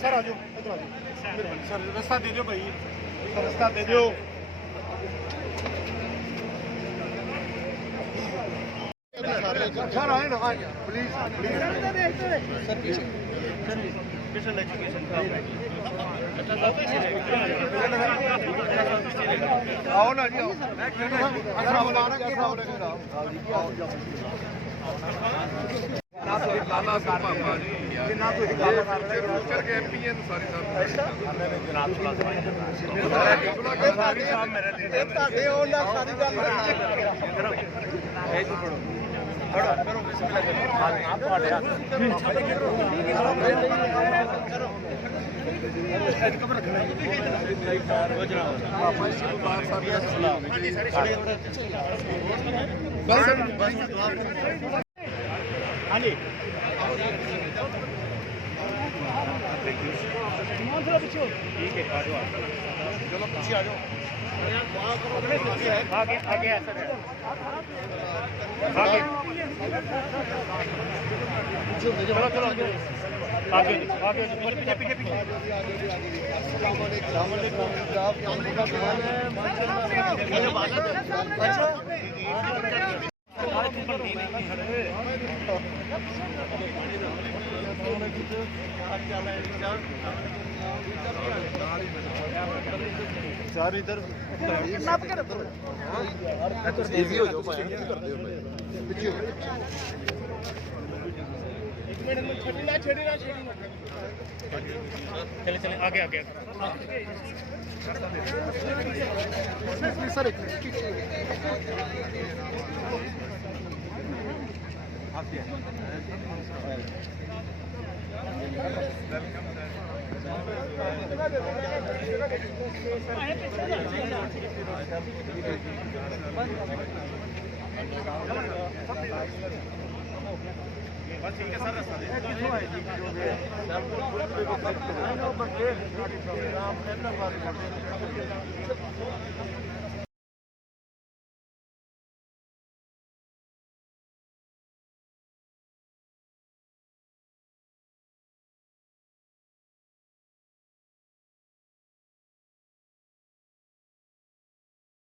Sir आ जाओ, इधर आ जाओ सर, रास्ता दे दो भाई, रास्ता दे दो। सर आए ना प्लीज, सर पीछे स्पेशल एजुकेशन आओ ना जी, आओ। अगर आप लाना कैसा हो रहेगा ना, तो लाला साहब जी ना, तो लाला साहब फ्यूचर के एमपी हैं, तो सारी साहब जनाब सुना सारी साहब मेरे लिए ਤੁਹਾਡੇ ਉਹ ਨਾਲ ਸਾਰੀ ਗੱਲ ਇਹ ਤੋਂ पढ़ो करो बिस्मिल्लाह करो आप ਤੁਹਾਡੇ ਹੱਥ कब रखना है पापा जी बाहर साहब का सलाम हां जी सारे बस दुआ हां जी ठीक है, आ जाओ, चलो पीछे आ जाओ, आगे आगे ऐसा है, आगे चलो चलो आगे आगे आगे पीछे पीछे पीछे। अस्सलाम वालेकुम, सर इधर इजी हो जाओ, चले चले आगे आगे सर बस ठीक है सर, रास्ता कितों है जी जो है सर